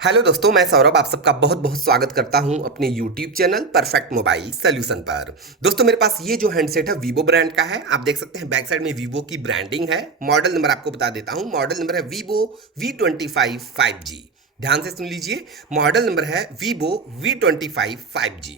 Hello दोस्तों, मैं सौरभ आप सबका बहुत बहुत स्वागत करता हूं अपने YouTube channel perfect mobile solution पर। दोस्तों, मेरे पास ये जो हैंडसेट है वीवो ब्रांड का है। आप देख सकते हैं बैक साइड में वीवो की ब्रांडिंग है। मॉडल नंबर आपको बता देता हूं। मॉडल नंबर है वीवो V25 5G। ध्यान से सुन लीजिए, मॉडल नंबर है वीवो V25 5G।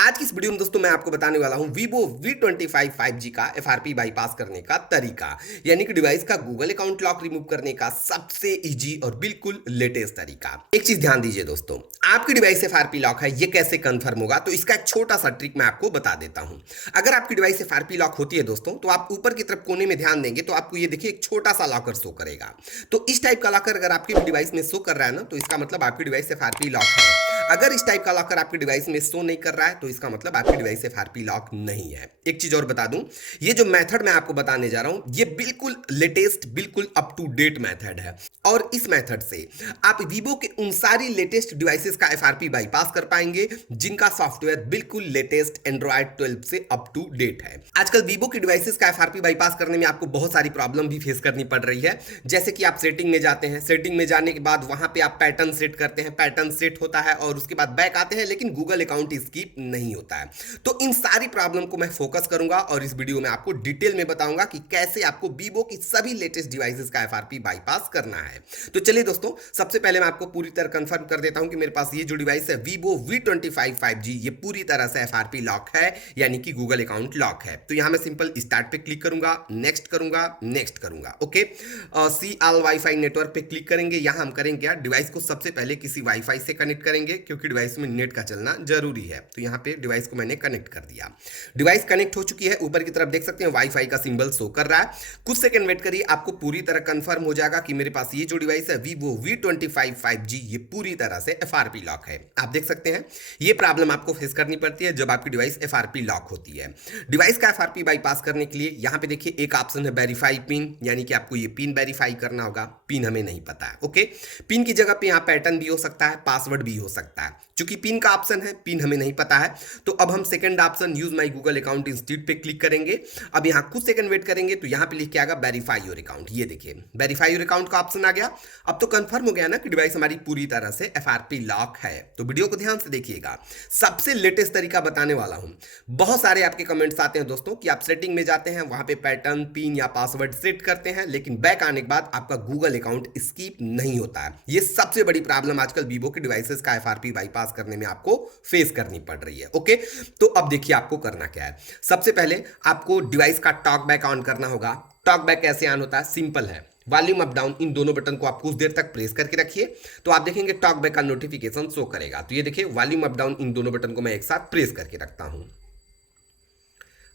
आज की इस वीडियो में दोस्तों मैं आपको बताने वाला हूं वीवो V25 5G का FRP बाईपास करने का तरीका, यानी कि डिवाइस का गूगल अकाउंट लॉक रिमूव करने का सबसे इजी और बिल्कुल लेटेस्ट तरीका। एक चीज ध्यान दीजिए दोस्तों, आपकी डिवाइस FRP लॉक है, ये कैसे कंफर्म होगा? तो इसका एक छोटा सा ट्रिक मैं आपको बता देता हूं। अगर आपकी डिवाइस FRP लॉक होती है दोस्तों, तो आप ऊपर की तरफ कोने में ध्यान देंगे तो आपको ये देखिए एक छोटा सा लॉकर शो करेगा। तो इस टाइप का लॉकर अगर आपकी डिवाइस में शो कर रहा है ना, तो इसका मतलब आपकी डिवाइस FRP लॉक है। अगर इस टाइप का लॉकर आपकी डिवाइस में शो नहीं कर रहा है, तो इसका मतलब आपकी डिवाइस FRP लॉक नहीं है। एक चीज और बता दूं, ये जो मेथड मैं आपको बताने जा रहा हूं, ये बिल्कुल लेटेस्ट, बिल्कुल अप टू डेट मेथड है। और इस मेथड से आप वीवो के उन सारी लेटेस्ट डिवाइसेस का FRP बाईपास कर पाएंगे जिनका सॉफ्टवेयर बिल्कुल लेटेस्ट एंड्रॉयड 12 से अप टू डेट है। आजकल वीवो की डिवाइसेस का FRP बाईपास करने में आपको बहुत सारी प्रॉब्लम भी फेस करनी पड़ रही है। जैसे कि आप सेटिंग में जाते हैं, सेटिंग में जाने के बाद वहां पे आप पैटर्न सेट करते हैं, पैटर्न सेट होता है और उसके बाद बैक आते हैं, लेकिन गूगल अकाउंट स्किप नहीं होता है। तो इन सारी प्रॉब्लम को मैं फोकस करूंगा और इस वीडियो में आपको डिटेल में बताऊंगा कि कैसे आपको वीवो की सभी लेटेस्ट डिवाइसेस का FRP बाईपास करना है। तो चलिए दोस्तों, सबसे पहले मैं आपको पूरी तरह कंफर्म कर देता हूं कि मेरे पास ये जो डिवाइस है वीवो V25 5G, ये पूरी तरह से FRP लॉक है, यानी कि गूगल अकाउंट लॉक है। तो यहां मैं सिंपल स्टार्ट पे क्लिक करूंगा, नेक्स्ट करूंगा, नेक्स्ट करूंगा। Okay, see all wifi network पे क्लिक करेंगे। यहां हम करेंगे क्या, डिवाइस को सबसे पहले किसी वाईफाई से कनेक्ट करेंगे, क्योंकि डिवाइस में नेट का चलना जरूरी है। तो यहाँ पे डिवाइस को मैंने कनेक्ट कर दिया। डिवाइस कनेक्ट हो चुकी है। ऊपर की तरफ देख सकते हैं वाईफाई का सिंबल शो कर रहा है। कुछ सेकंड वेट करिए, आपको पूरी तरह कंफर्म हो जाएगा कि मेरे पास ये जो डिवाइस है वीवो V25 5G, ये पूरी तरह से FRP लॉक है। आप देख सकते हैं ये प्रॉब्लम आपको फेस करनी पड़ती है जब आपकी डिवाइस FRP लॉक होती है। डिवाइस का FRP बाईपास करने के लिए यहाँ पे देखिए एक ऑप्शन है वेरीफाई पिन, यानी कि आपको ये पिन वेरीफाई करना होगा। पिन हमें नहीं पता है। ओके, पिन की जगह पे यहाँ पैटर्न भी हो सकता है, पासवर्ड भी हो सकता है। चूंकि पिन का ऑप्शन है, पिन हमें नहीं पता है, तो अब हम second option use my Google account institute पे क्लिक करेंगे। अब यहाँ कुछ सेकंड वेट करेंगे तो यहाँ पे लिख के आएगा वेरीफाई योर अकाउंट। ये देखिए वेरीफाई योर अकाउंट का ऑप्शन आ गया। अब तो कंफर्म हो गया ना कि डिवाइस हमारी पूरी तरह से FRP लॉक है। तो वीडियो को ध्यान से देखिएगा, सबसे लेटेस्ट तरीका बताने वाला हूं। बहुत सारे आपके कमेंट्स आते हैं दोस्तों कि आप सेटिंग में जाते हैं, वहां पे पैटर्न, पिन या पासवर्ड सेट करते हैं, लेकिन बैक आने के बाद आपका गूगल अकाउंट स्किप नहीं होता है। ये सबसे बड़ी प्रॉब्लम आजकल वीवो के डिवाइसेस का FRP बाईपास करने में आपको फेस करनी पड़ रही है। ओके, तो अब देखिए आपको करना क्या है। सबसे पहले आपको डिवाइस का टॉक बैक ऑन करना होगा। टॉक बैक कैसे ऑन होता है? सिंपल है, वॉल्यूम अप डाउन इन दोनों बटन को आप कुछ देर तक प्रेस करके रखिए, तो आप देखेंगे टॉक बैक का नोटिफिकेशन शो करेगा। तो ये देखिए वॉल्यूम अप डाउन इन दोनों बटन को मैं एक साथ प्रेस करके रखता हूं।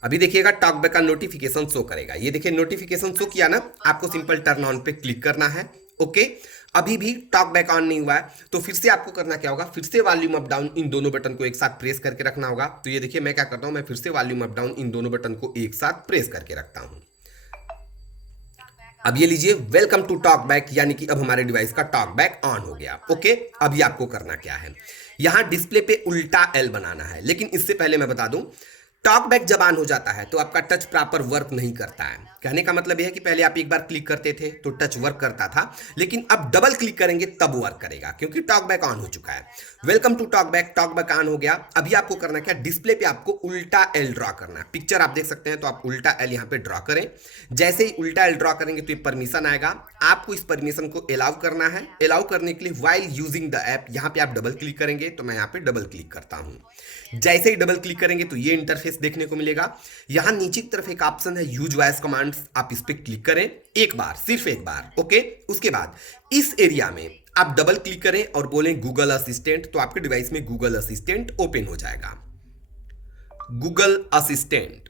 अभी देखिएगा टॉक बैक का नोटिफिकेशन शो करेगा। ये देखिए नोटिफिकेशन शो किया ना, आपको सिंपल टर्न ऑन पे क्लिक करना है। ओके, अभी भी टॉक बैक ऑन नहीं हुआ है, तो फिर से आपको करना क्या होगा, फिर से वॉल्यूम अप डाउन इन दोनों बटन को एक साथ प्रेस करके रखना होगा। तो ये देखिए मैं क्या करता हूं, मैं फिर से वॉल्यूम अप डाउन इन दोनों बटन को एक साथ प्रेस करके रखता हूं। अब ये लीजिए वेलकम टू टॉक बैक, यानी कि अब हमारे डिवाइस का टॉक बैक ऑन हो गया। ओके, अभी आपको करना क्या है, यहां डिस्प्ले पे उल्टा एल बनाना है। लेकिन इससे पहले मैं बता दूं, टॉक बैक जब ऑन हो जाता है तो आपका टच प्रॉपर वर्क नहीं करता है। कहने का मतलब यह है कि पहले आप एक बार क्लिक करते थे तो टच वर्क करता था, लेकिन अब डबल क्लिक करेंगे तब वर्क करेगा, क्योंकि टॉक बैक ऑन हो चुका है। Welcome to TalkBack, TalkBack on हो गया। अभी आपको करना क्या, डिस्प्ले पे आपको उल्टा एल ड्रॉ करना है। पिक्चर आप देख सकते हैं, तो आप उल्टा एल यहाँ पे ड्रॉ करें। जैसे ही उल्टा एल ड्रॉ करेंगे तो ये परमिशन आएगा, आपको इस परमिशन को अलाउ करना है। अलाउ करने के लिए व्हाइल यूजिंग द ऐप, यहाँ पे आप डबल क्लिक करेंगे, तो मैं यहाँ पे डबल क्लिक करता हूँ। जैसे ही डबल क्लिक करेंगे तो ये इंटरफेस देखने को मिलेगा। यहां नीचे की तरफ एक ऑप्शन है यूज वॉइस कमांड्स, आप इस पे क्लिक करें एक बार, सिर्फ एक बार। ओके, उसके बाद इस एरिया में आप डबल क्लिक करें और बोलें गूगल असिस्टेंट, तो आपके डिवाइस में गूगल असिस्टेंट ओपन हो जाएगा। गूगल असिस्टेंट,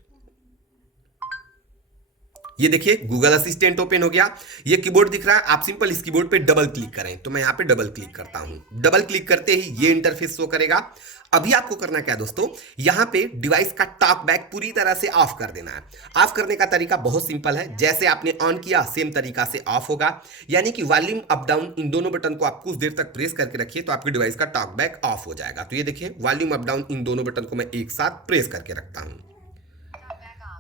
ये देखिए गूगल असिस्टेंट ओपन हो गया। ये कीबोर्ड दिख रहा है, आप सिंपल इस कीबोर्ड पे डबल क्लिक करें, तो मैं यहां पे डबल क्लिक करता हूं। डबल क्लिक करते ही ये इंटरफेस शो करेगा। अभी आपको करना क्या दोस्तों, यहां पे डिवाइस का टॉक बैक पूरी तरह से ऑफ कर देना है। ऑफ करने का तरीका बहुत सिंपल है, जैसे आपने ऑन किया सेम तरीका से ऑफ होगा। यानी कि वॉल्यूम अप डाउन इन दोनों बटन को आप कुछ देर तक प्रेस करके रखिए, तो आपकी डिवाइस का टॉक बैक ऑफ हो जाएगा। तो ये देखिए वॉल्यूम अप डाउन इन दोनों बटन को मैं एक साथ प्रेस करके रखता हूं।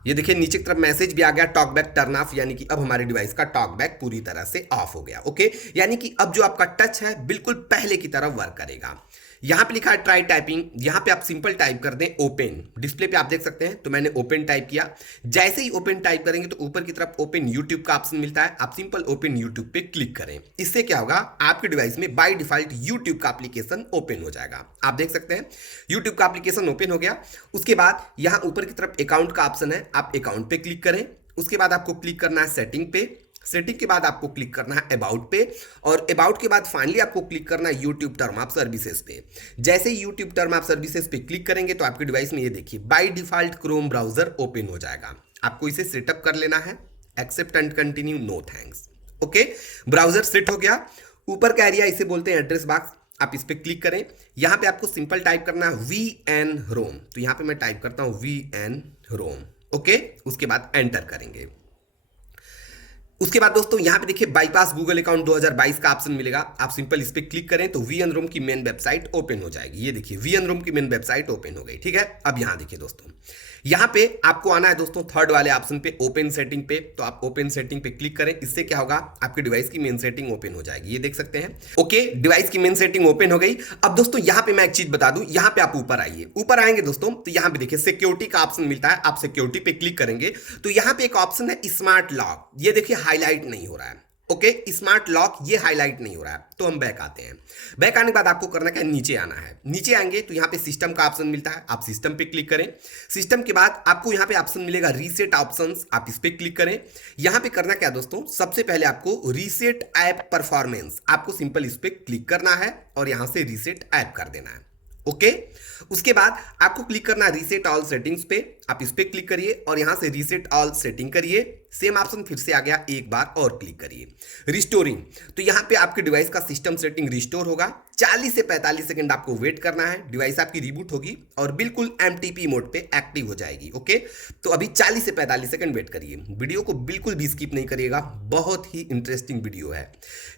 ये देखिए नीचे की तरफ मैसेज भी आ गया टॉक बैक टर्न ऑफ, यानी कि अब हमारे डिवाइस का टॉक बैक पूरी तरह से ऑफ हो गया। ओके, यानी कि अब जो आपका टच है बिल्कुल पहले की तरह वर्क करेगा। यहां पे लिखा है ट्राई टाइपिंग, यहां पे आप सिंपल टाइप कर दें ओपन, डिस्प्ले पे आप देख सकते हैं, तो मैंने ओपन टाइप किया। जैसे ही ओपन टाइप करेंगे तो ऊपर की तरफ ओपन यूट्यूब का ऑप्शन मिलता है, आप सिंपल ओपन यूट्यूब पे क्लिक करें। इससे क्या होगा, आपके डिवाइस में बाय डिफॉल्ट यूट्यूब का एप्लीकेशन ओपन हो जाएगा। आप देख सकते हैं यूट्यूब का एप्लीकेशन ओपन हो गया। उसके बाद यहां ऊपर की तरफ अकाउंट का ऑप्शन है, आप अकाउंट पे क्लिक करें। उसके बाद आपको क्लिक करना है सेटिंग पे, सेटिंग के बाद आपको क्लिक करना है अबाउट पे, और अबाउट के बाद फाइनली आपको क्लिक करना है यूट्यूब टर्म ऑफ सर्विसेज पे। जैसे ही यूट्यूब टर्म ऑफ सर्विसेज पे क्लिक करेंगे तो आपके डिवाइस में ये देखिए by default Chrome browser open हो जाएगा। आपको इसे सेटअप कर लेना है, accept and continue, no thanks. Okay, browser set हो गया। ऊपर का एरिया इसे बोलते हैं एड्रेस बॉक्स, आप इस पर क्लिक करें। यहां पे आपको सिंपल टाइप करना है VN रोम, तो यहां पे मैं टाइप करता हूं VN रोम। ओके, उसके बाद एंटर करेंगे। उसके बाद दोस्तों यहां पे देखिए बाईपास गूगल अकाउंट 2022 का ऑप्शन मिलेगा, आप सिंपल इस पे क्लिक करें तो वीएन रूम की मेन वेबसाइट ओपन हो जाएगी। ये देखिए वीएन रूम की मेन वेबसाइट ओपन हो गई। ठीक है, अब यहां देखिए दोस्तों, यहां पे आपको आना है दोस्तों थर्ड वाले ऑप्शन पे ओपन सेटिंग पे, तो आप ओपन सेटिंग पे क्लिक करें। इससे क्या होगा, आपके डिवाइस की मेन सेटिंग ओपन हो जाएगी। ये देख सकते हैं। ओके, डिवाइस की मेन सेटिंग ओपन हो गई। अब दोस्तों यहां पे मैं एक चीज बता दूं, यहां पे आप ऊपर आइए, ऊपर आएंगे दोस्तों तो यहां पे देखिए सिक्योरिटी का ऑप्शन मिलता है, आप सिक्योरिटी पे क्लिक करेंगे तो यहां पे एक ऑप्शन है स्मार्ट लॉक, ये देखिए हाईलाइट नहीं हो रहा है। ओके, स्मार्ट लॉक ये हाईलाइट नहीं हो रहा है, तो हम बैक आते हैं। बैक आने के बाद आपको करना क्या है, नीचे आना है। नीचे आएंगे तो यहाँ पे सिस्टम का ऑप्शन मिलता है, आप सिस्टम पे क्लिक करें। सिस्टम के बाद आपको यहाँ पे ऑप्शन मिलेगा रीसेट ऑप्शंस, आप इस पे क्लिक करें। यहाँ पे करना क्या दोस्तों, सबसे पहले आपको रीसेट ऐप परफॉर्मेंस, आपको सिंपल इस पे क्लिक करना है और यहाँ से रीसेट ऐप कर देना है। ओके, उसके बाद आपको क्लिक करना है रीसेट ऑल सेटिंग्स पे, आप इस पे क्लिक करिए और यहां से रीसेट ऑल सेटिंग करिए। सेम ऑप्शन फिर से आ गया, एक बार और क्लिक करिए। रिस्टोरिंग, तो यहां पे आपके डिवाइस का सिस्टम सेटिंग रिस्टोर होगा। 40 से 45 सेकंड आपको वेट करना है, डिवाइस आपकी रिबूट होगी और बिल्कुल एमटीपी मोड पे एक्टिव हो जाएगी। ओके, तो अभी 40 से 45 सेकंड वेट करिए। वीडियो को बिल्कुल भी स्किप नहीं करिएगा, बहुत ही इंटरेस्टिंग वीडियो है।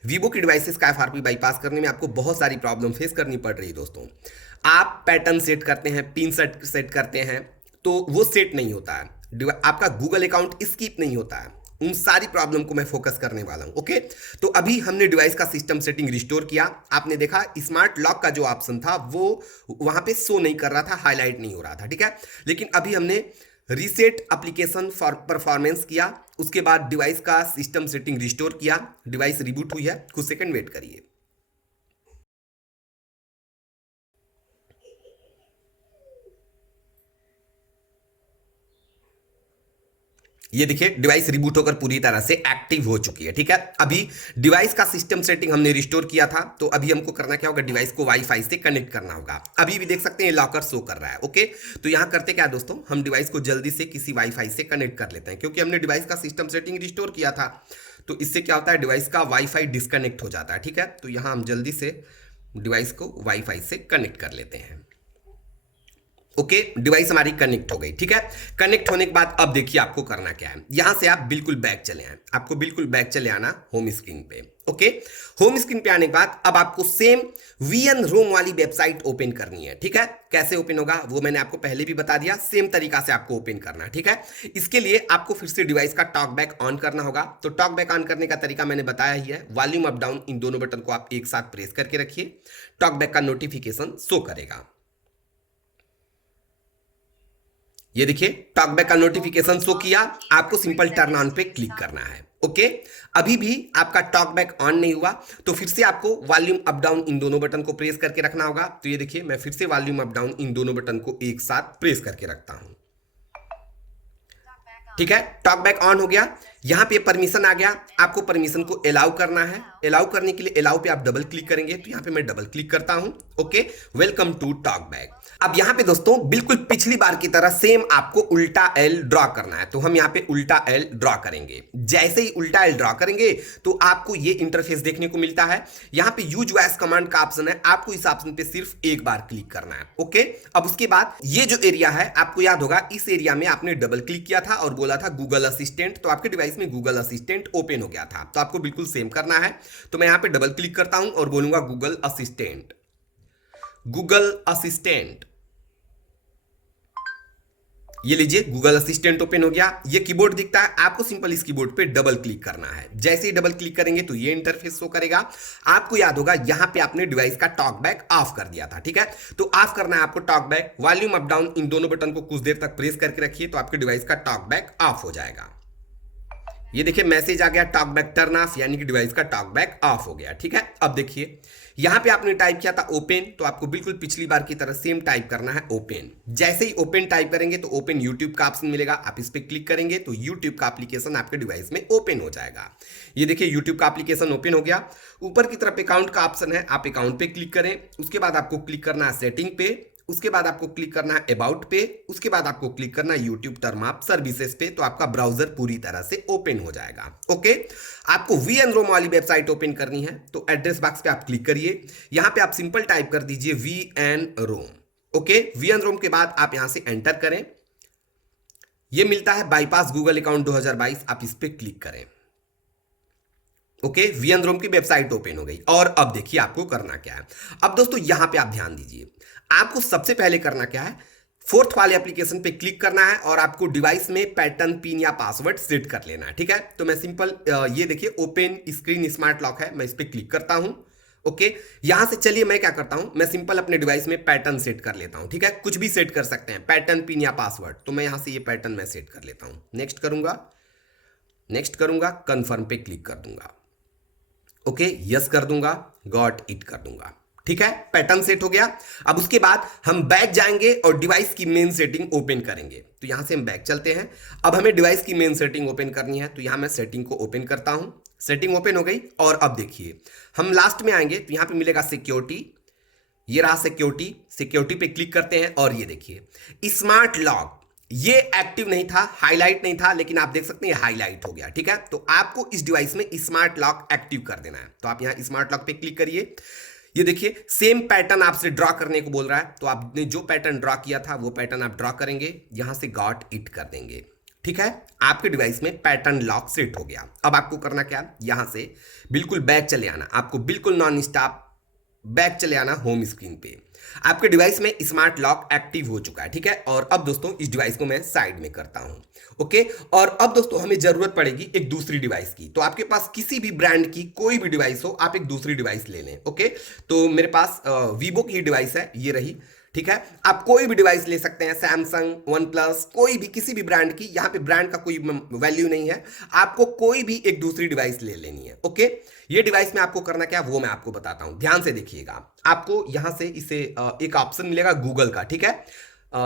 वीवो की डिवाइसेस का एफआरपी बाईपास करने में आपको बहुत सारी प्रॉब्लम फेस करनी पड़ रही है दोस्तों। आप पैटर्न सेट करते हैं, पिन सेट करते हैं, तो वो सेट नहीं होता है, आपका गूगल अकाउंट स्किप नहीं होता है। उन सारी प्रॉब्लम को मैं फोकस करने वाला हूं। ओके, तो अभी हमने डिवाइस का सिस्टम सेटिंग रिस्टोर किया। आपने देखा स्मार्ट लॉक का जो ऑप्शन था वो वहां पे शो नहीं कर रहा था, हाईलाइट नहीं हो रहा था। ठीक है, लेकिन अभी हमने रीसेट एप्लीकेशन फॉर परफॉर्मेंस किया, उसके बाद डिवाइस का सिस्टम सेटिंग रिस्टोर किया, डिवाइस रिबूट हुई है। कुछ सेकंड वेट करिए। ये देखिए डिवाइस रिबूट होकर पूरी तरह से एक्टिव हो चुकी है। ठीक है, अभी डिवाइस का सिस्टम सेटिंग हमने रिस्टोर किया था, तो अभी हमको करना क्या होगा, डिवाइस को वाईफाई से कनेक्ट करना होगा। अभी भी देख सकते हैं लॉकर शो कर रहा है। ओके, तो यहां करते क्या दोस्तों, हम डिवाइस को जल्दी से किसी वाईफाई से कनेक्ट कर लेते हैं, क्योंकि हमने डिवाइस का सिस्टम सेटिंग रिस्टोर किया था। तो इससे क्या होता है, डिवाइस का वाईफाई डिस्कनेक्ट हो जाता है। ठीक है, तो यहां हम जल्दी से डिवाइस को वाईफाई से कनेक्ट कर लेते हैं। ओके, डिवाइस हमारी कनेक्ट हो गई। ठीक है, कनेक्ट होने के बाद अब देखिए आपको करना क्या है, यहां से आप बिल्कुल बैक चले आए, आपको बिल्कुल बैक चले आना होम स्क्रीन पे। ओके, होम स्क्रीन पे आने के बाद अब आपको सेम वीएन रोम वाली वेबसाइट ओपन करनी है। ठीक है, कैसे ओपन होगा वो मैंने आपको पहले भी बता दिया, सेम तरीका से आपको ओपन करना है। ठीक है, इसके लिए आपको फिर से डिवाइस का टॉक बैक ऑन करना होगा। तो टॉक बैक ऑन करने का तरीका मैंने बताया ही है, वॉल्यूम अप डाउन इन दोनों बटन को आप एक साथ प्रेस करके रखिए, टॉक बैक का नोटिफिकेशन शो करेगा। ये देखिए टॉक बैक का नोटिफिकेशन शो किया, आपको सिंपल टर्न ऑन पे क्लिक करना है। ओके, अभी भी आपका टॉक बैक ऑन नहीं हुआ, तो फिर से आपको वॉल्यूम अप डाउन इन दोनों बटन को प्रेस करके रखना होगा। तो ये देखिए मैं फिर से वॉल्यूम अप डाउन इन दोनों बटन को एक साथ प्रेस करके रखता हूं। ठीक है, टॉक बैक ऑन हो गया। यहां पे परमिशन आ गया, आपको परमिशन को अलाउ करना है। अलाउ करने के लिए अलाउ पे आप डबल क्लिक करेंगे, तो यहां पे मैं डबल क्लिक करता हूं। Okay, welcome to TalkBack. अब यहां पे दोस्तों बिल्कुल पिछली बार की तरह सेम आपको उल्टा एल ड्रॉ करना है, तो हम यहां पे उल्टा एल ड्रॉ करेंगे। जैसे ही उल्टा एल ड्रॉ करेंगे तो आपको ये इंटरफेस देखने को मिलता है। यहां पे यूज वॉइस कमांड का ऑप्शन है, आपको इस ऑप्शन पे सिर्फ एक बार क्लिक करना है। ओके, अब उसके बाद ये जो एरिया है, आपको याद होगा इस एरिया में आपने डबल क्लिक किया था और बोला था गूगल असिस्टेंट, तो आपके डिवाइस में गूगल असिस्टेंट ओपन हो गया था। तो आपको बिल्कुल सेम करना है, तो मैं यहां पे डबल क्लिक करता हूं और बोलूंगा गूगल असिस्टेंट, गूगल असिस्टेंट। ये लीजिए गूगल असिस्टेंट ओपन हो गया। ये कीबोर्ड दिखता है, आपको सिंपल इस कीबोर्ड पे डबल क्लिक करना है। जैसे ही डबल क्लिक करेंगे तो ये इंटरफेस शो करेगा। आपको याद होगा यहां पे आपने डिवाइस का टॉक बैक ऑफ कर दिया था, ठीक है। तो ऑफ करना है आपको talk back, volume up down in दोनों बटन को कुछ देर तक प्रेस करके रखिए तो आपके डिवाइस का टॉक बैक ऑफ हो जाएगा। ये देखिए मैसेज आ गया टॉक बैक टर्न ऑफ, यानी कि डिवाइस का टॉक बैक ऑफ हो गया, ठीक है। अब देखिए यहां पे आपने टाइप किया था ओपन, तो आपको बिल्कुल पिछली बार की तरह सेम टाइप करना है ओपन। जैसे ही ओपन टाइप करेंगे तो ओपन यूट्यूब का ऑप्शन मिलेगा, आप इस पर क्लिक करेंगे तो यूट्यूब का एप्लीकेशन आपके डिवाइस में ओपन हो जाएगा। ये देखिए यूट्यूब का एप्लीकेशन ओपन हो गया। ऊपर की तरफ अकाउंट का ऑप्शन है, आप अकाउंट पे क्लिक करें। उसके बाद आपको क्लिक करना है सेटिंग पे, उसके बाद आपको क्लिक करना है अबाउट पे, उसके बाद आपको क्लिक करना है यूट्यूब टर्म ऑफ सर्विसेज पे, तो आपका ब्राउजर पूरी तरह से ओपन हो जाएगा। ओके, आपको वीएनरोम वाली वेबसाइट ओपन करनी है तो एड्रेस बॉक्स पे आप क्लिक करिए। यहां पे आप सिंपल टाइप कर दीजिए वीएनरोम। ओके, वीएनरोम के बाद आप यहां से एंटर करें। यह मिलता है बाईपास गूगल अकाउंट 2022, आप इस पे क्लिक करें। ओके, वीएनरोम की वेबसाइट ओपन हो गई। और अब देखिए आपको करना क्या है। अब दोस्तों यहां पे आप ध्यान दीजिए, आपको सबसे पहले करना क्या है, फोर्थ वाले एप्लीकेशन पे क्लिक करना है और आपको डिवाइस में पैटर्न पिन या पासवर्ड सेट कर लेना है, ठीक है। तो मैं सिंपल ये देखिए ओपन स्क्रीन स्मार्ट लॉक है, मैं इस पे क्लिक करता हूं। ओके, यहां से चलिए मैं क्या करता हूं, मैं सिंपल अपने डिवाइस में पैटर्न सेट कर लेता हूं, ठीक है। कुछ भी सेट कर सकते हैं, पैटर्न पिन या पासवर्ड। तो मैं यहां से ये पैटर्न मैं सेट कर लेता हूं, नेक्स्ट करूंगा, कंफर्म पे क्लिक कर दूंगा। ओके, यस कर दूंगा, गॉट इट कर दूंगा, ठीक है। पैटर्न सेट हो गया। अब उसके बाद हम बैक जाएंगे और डिवाइस की मेन सेटिंग ओपन करेंगे। तो यहां से हम बैक चलते हैं। अब हमें डिवाइस की मेन सेटिंग ओपन करनी है, तो यहां मैं सेटिंग को ओपन करता हूं। सेटिंग ओपन हो गई। और अब देखिए हम लास्ट में आएंगे तो यहां पे मिलेगा सिक्योरिटी। ये रहा सिक्योरिटी, सिक्योरिटी पे क्लिक करते हैं और ये देखिए स्मार्ट लॉक, ये एक्टिव नहीं था, हाईलाइट नहीं था, लेकिन आप देख सकते हैं हाईलाइट हो गया, ठीक है। तो आपको इस डिवाइस में स्मार्ट लॉक एक्टिव कर देना है। तो आप यहां स्मार्ट लॉक पे क्लिक करिए। ये देखिए सेम पैटर्न आपसे ड्रॉ करने को बोल रहा है, तो आपने जो पैटर्न ड्रॉ किया था वो पैटर्न आप ड्रॉ करेंगे, यहां से गॉट इट कर देंगे, ठीक है। आपके डिवाइस में पैटर्न लॉक सेट हो गया। अब आपको करना क्या, यहां से बिल्कुल बैक चले आना, आपको बिल्कुल नॉन स्टॉप बैक चले आना होम स्क्रीन पे। आपके डिवाइस में स्मार्ट लॉक एक्टिव हो चुका है, ठीक है। और अब दोस्तों इस डिवाइस को मैं साइड में करता हूं। ओके, और अब दोस्तों हमें जरूरत पड़ेगी एक दूसरी डिवाइस की। तो आपके पास किसी भी ब्रांड की कोई भी डिवाइस हो, आप एक दूसरी डिवाइस ले लें। ओके, तो मेरे पास वीवो की डिवाइस है, ये रही, ठीक है। आप कोई भी डिवाइस ले सकते हैं, सैमसंग, वन प्लस, कोई भी किसी भी ब्रांड की, यहां पे ब्रांड का कोई वैल्यू नहीं है। आपको कोई भी एक दूसरी डिवाइस ले लेनी है। ओके, ये डिवाइस में आपको करना क्या है वो मैं आपको बताता हूं, ध्यान से देखिएगा। आपको यहां से इसे एक ऑप्शन मिलेगा गूगल का, ठीक है।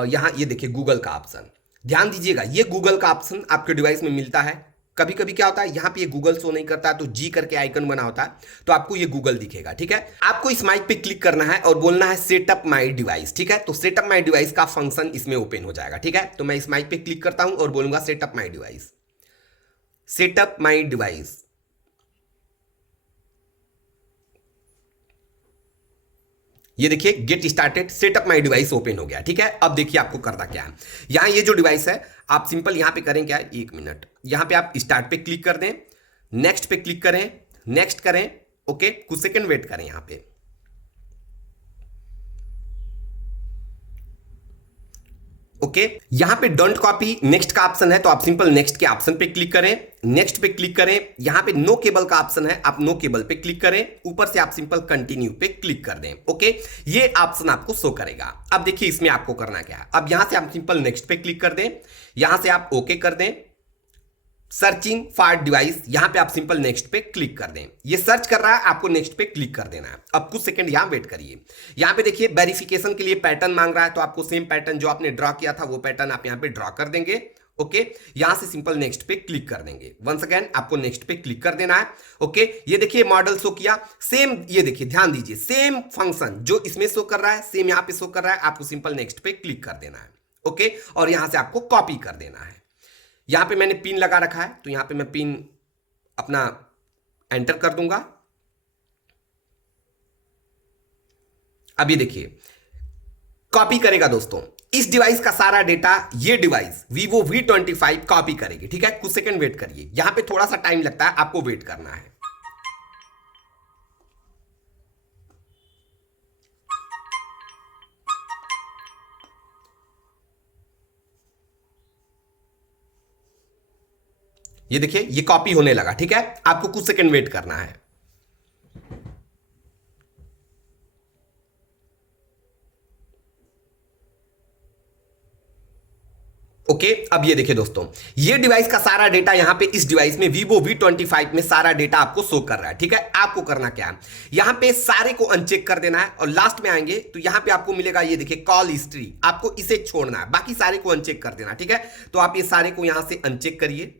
यहां ये देखिए गूगल का ऑप्शन, ध्यान दीजिएगा, ये गूगल का ऑप्शन आपके डिवाइस में मिलता है। कभी कभी क्या होता है यहां पे ये गूगल शो नहीं करता है, तो जी करके आइकन बना होता है, तो आपको ये गूगल दिखेगा, ठीक है। आपको इस माइक पे क्लिक करना है और बोलना है सेटअप माई डिवाइस, ठीक है। तो सेटअप माई डिवाइस का फंक्शन इसमें ओपन हो जाएगा, ठीक है। तो मैं इस माइक पे क्लिक करता हूं और बोलूंगा setup my device, setup my device. ये देखिए get started, setup my device open हो गया, ठीक है। अब देखिए आपको करना क्या है, यहां ये जो डिवाइस है आप सिंपल यहां पे करें क्या है, एक मिनट, यहां पे आप स्टार्ट पे क्लिक कर दें, नेक्स्ट पे क्लिक करें, नेक्स्ट करें। ओके, कुछ सेकंड वेट करें यहां पे। ओके, यहां पे डोंट कॉपी नेक्स्ट का ऑप्शन है, तो आप सिंपल नेक्स्ट के ऑप्शन पे क्लिक करें, नेक्स्ट पे क्लिक करें। यहां पे नो केबल का ऑप्शन है, आप नो केबल पे क्लिक करें, ऊपर से आप सिंपल कंटिन्यू पे क्लिक कर दें। ओके, ये ऑप्शन आपको शो करेगा। अब देखिए इसमें आपको करना क्या है, अब यहां से आप सिंपल नेक्स्ट पे क्लिक कर दें, यहां से आप ओके कर दें। सर्चिंग फॉर डिवाइस, यहां पे आप सिंपल नेक्स्ट पे क्लिक कर दें, ये सर्च कर रहा है, आपको नेक्स्ट पे क्लिक कर देना है। अब कुछ सेकंड यहां वेट करिए। यहां पे देखिए वेरिफिकेशन के लिए पैटर्न मांग रहा है, तो आपको सेम पैटर्न जो आपने ड्रॉ किया था वो पैटर्न आप यहां पे ड्रॉ कर देंगे। ओके, यहां से सिंपल नेक्स्ट पे क्लिक कर देंगे। वंस अगेन आपको नेक्स्ट पे क्लिक कर देना है। ओके, ये देखिए मॉडल शो किया, सेम ये देखिए ध्यान दीजिए, सेम फंक्शन जो इसमें शो कर रहा है सेम यहां पे शो कर रहा है, आपको सिंपल नेक्स्ट पे क्लिक कर देना है। ओके, और यहां से आपको कॉपी कर देना है। यहां पे मैंने पिन लगा रखा है, तो यहां पे मैं पिन अपना एंटर कर दूंगा। अब ये देखिए कॉपी करेगा दोस्तों, इस डिवाइस का सारा डेटा ये डिवाइस Vivo V25 कॉपी करेगी, ठीक है। कुछ सेकंड वेट करिए, यहां पे थोड़ा सा टाइम लगता है, आपको वेट करना है। ये देखिए ये कॉपी होने लगा। ठीक है, आपको कुछ सेकंड वेट करना है। ओके, अब ये देखिए दोस्तों, ये डिवाइस का सारा डेटा यहां पे इस डिवाइस में Vivo V25 में सारा डेटा आपको शो कर रहा है। ठीक है, आपको करना क्या है, यहां पे सारे को अनचेक कर देना है और लास्ट में आएंगे तो यहां पे आपको मिलेगा ये देखिए कॉल हिस्ट्री, आपको इसे छोड़ना है, बाकी सारे को अनचेक कर देना। ठीक है, तो आप ये सारे को यहां से अनचेक करिए,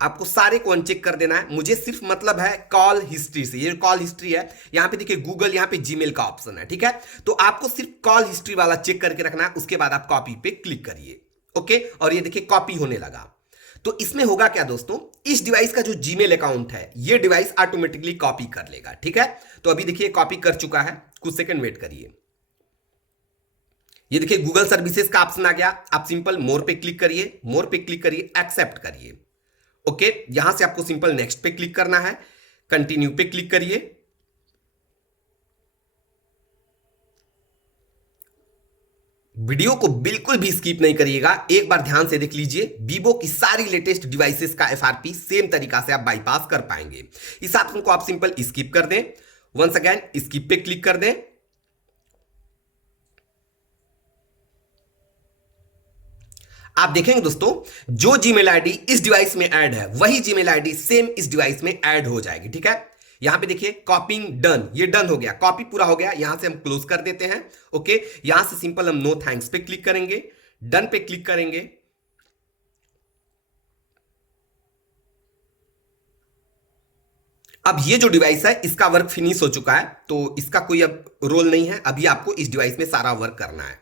आपको सारे को अनचेक कर देना है। मुझे सिर्फ मतलब है कॉल हिस्ट्री से, ये कॉल हिस्ट्री है, यहां पे देखिए गूगल, यहां पे जीमेल का ऑप्शन है। ठीक है, तो आपको सिर्फ कॉल हिस्ट्री वाला चेक करके रखना है, उसके बाद आप कॉपी पे क्लिक करिए। ओके, और ये देखिए कॉपी होने लगा। तो इसमें होगा क्या दोस्तों, इस डिवाइस का जो जीमेल अकाउंट है ये डिवाइस ऑटोमेटिकली कॉपी कर लेगा। ठीक है, तो अभी देखिए कॉपी कर चुका है, कुछ सेकंड वेट करिए। ये देखिए गूगल सर्विसेज का ऑप्शन आ गया, आप सिंपल मोर पे क्लिक करिए, मोर पे क्लिक करिए, एक्सेप्ट करिए। ओके, यहां से आपको सिंपल नेक्स्ट पे क्लिक करना है, कंटिन्यू पे क्लिक करिए। वीडियो को बिल्कुल भी स्किप नहीं करिएगा, एक बार ध्यान से देख लीजिए। Vivo की सारी लेटेस्ट डिवाइसेस का FRP सेम तरीका से आप बाईपास कर पाएंगे। इस ऑप्शन को आप सिंपल स्किप कर दें, वंस अगेन स्किप पे क्लिक कर दें। आप देखेंगे दोस्तों, जो जीमेल आईडी इस डिवाइस में ऐड है वही जीमेल आईडी सेम इस डिवाइस में ऐड हो जाएगी। ठीक है, यहां पे देखिए कॉपिंग डन, ये डन हो गया, कॉपी पूरा हो गया। यहां से हम क्लोज कर देते हैं। ओके, यहां से सिंपल हम नो थैंक्स पे क्लिक करेंगे, डन पे क्लिक करेंगे। अब ये जो डिवाइस है इसका वर्क फिनिश हो चुका है, तो इसका कोई अब रोल नहीं है, अभी आपको इस डिवाइस में सारा वर्क करना है।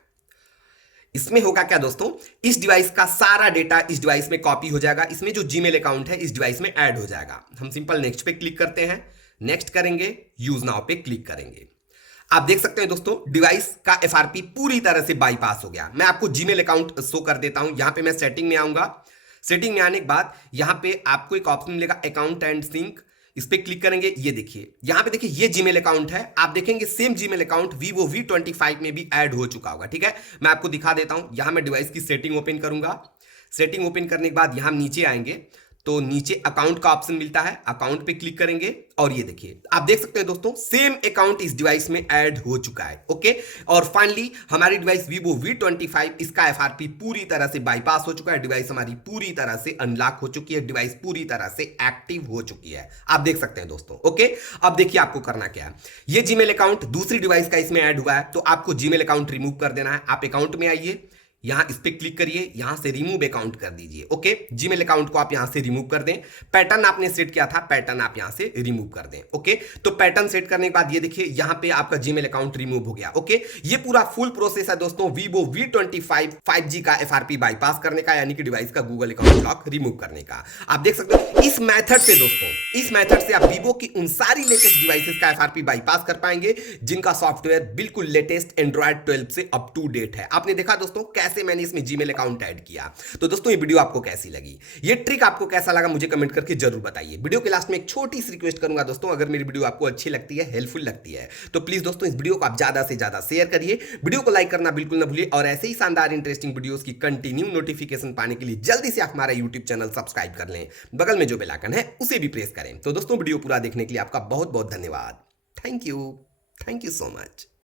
इसमें होगा क्या दोस्तों, इस डिवाइस का सारा डेटा इस डिवाइस में कॉपी हो जाएगा, इसमें जो जीमेल अकाउंट है इस डिवाइस में ऐड हो जाएगा। हम सिंपल नेक्स्ट पे क्लिक करते हैं, नेक्स्ट करेंगे, यूज नाउ पे क्लिक करेंगे। आप देख सकते हैं दोस्तों, डिवाइस का FRP पूरी तरह से बाईपास हो गया। मैं आपको जीमेल अकाउंट शो कर देता हूं, यहां पे मैं सेटिंग में आऊंगा। सेटिंग में आने के बाद यहां पे आपको एक ऑप्शन मिलेगा अकाउंट एंड सिंक, इस पे क्लिक करेंगे। ये देखिए यहां पे देखिए ये जीमेल अकाउंट है, आप देखेंगे same Gmail account Vivo V25 में भी ऐड हो चुका होगा। ठीक है, मैं आपको दिखा देता हूं, यहां मैं डिवाइस की सेटिंग ओपन करूंगा। सेटिंग ओपन करने के बाद यहां नीचे आएंगे तो नीचे अकाउंट का ऑप्शन मिलता है, अकाउंट पे क्लिक करेंगे और ये देखिए आप देख सकते हैं दोस्तों, सेम अकाउंट इस डिवाइस में ऐड हो चुका है। ओके, और फाइनली हमारी डिवाइस Vivo V25 इसका FRP पूरी तरह से बाईपास हो चुका है, डिवाइस हमारी पूरी तरह से अनलॉक हो चुकी है, डिवाइस पूरी तरह से एक्टिव हो चुकी है, आप देख सकते हैं दोस्तों। ओके, अब देखिए आपको करना क्या है, ये जीमेल अकाउंट दूसरी डिवाइस का इसमें ऐड हुआ है, तो आपको जीमेल अकाउंट रिमूव कर देना है। आप अकाउंट में आइए, यहां इस पे क्लिक करिए, यहां से रिमूव अकाउंट कर दीजिए। ओके, जीमेल अकाउंट को आप यहां से रिमूव कर दें, पैटर्न आपने सेट किया था, पैटर्न आप यहां से रिमूव कर दें। ओके, तो पैटर्न सेट करने के बाद ये देखिए यहां पे आपका जीमेल अकाउंट रिमूव हो गया। ओके, ये पूरा फुल प्रोसेस है दोस्तों Vivo V25 5G का FRP बाईपास करने का, यानी कि डिवाइस का गूगल अकाउंट लॉक रिमूव करने का। आप देख सकते हो इस मेथड से दोस्तों, इस मेथड से आप Vivo की उन सारी लेटेस्ट डिवाइसेस का FRP बाईपास कर पाएंगे जिनका सॉफ्टवेयर बिल्कुल लेटेस्ट एंड्रॉइड 12 से अप टू डेट है। आपने देखा दोस्तों कैसे मैंने इसमें जीमेल अकाउंट ऐड किया। तो दोस्तों ये वीडियो आपको कैसी लगी, ये ट्रिक आपको कैसा लगा, मुझे कमेंट करके जरूर बताइए। वीडियो के लास्ट में एक छोटी सी रिक्वेस्ट करूंगा दोस्तों, अगर मेरी वीडियो आपको अच्छी लगती है, हेल्पफुल लगती है, तो प्लीज दोस्तों इस वीडियो को आप ज्यादा से ज्यादा शेयर करिए, वीडियो को लाइक करना बिल्कुल ना भूलिए, और ऐसे ही शानदार इंटरेस्टिंग वीडियोस की कंटिन्यू नोटिफिकेशन पाने के लिए जल्दी से आप हमारा यूट्यूब चैनल सब्सक्राइब कर लें, बगल में जो बेल आइकन है उसे भी प्रेस करें। तो दोस्तों वीडियो पूरा देखने के लिए आपका बहुत बहुत धन्यवाद। Thank you so much.